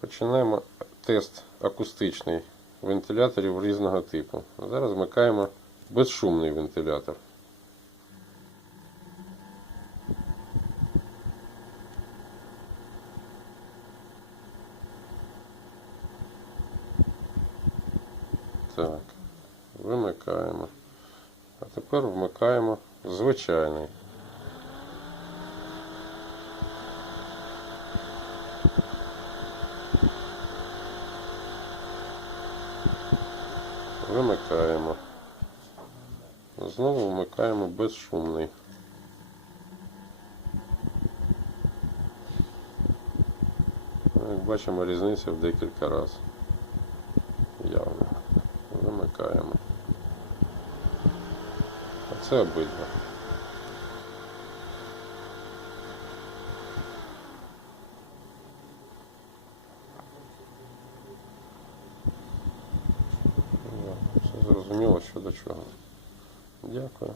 Починаємо тест акустичний вентиляторів різного типу. Зараз вмикаємо безшумний вентилятор. Так, вимикаємо. А тепер вмикаємо звичайний. Вимикаємо. Знову вмикаємо безшумний. Ну, Як бачимо, різниця в декілька разів. Явно. Вимикаємо. А це обидва. Що до чого. Дякую.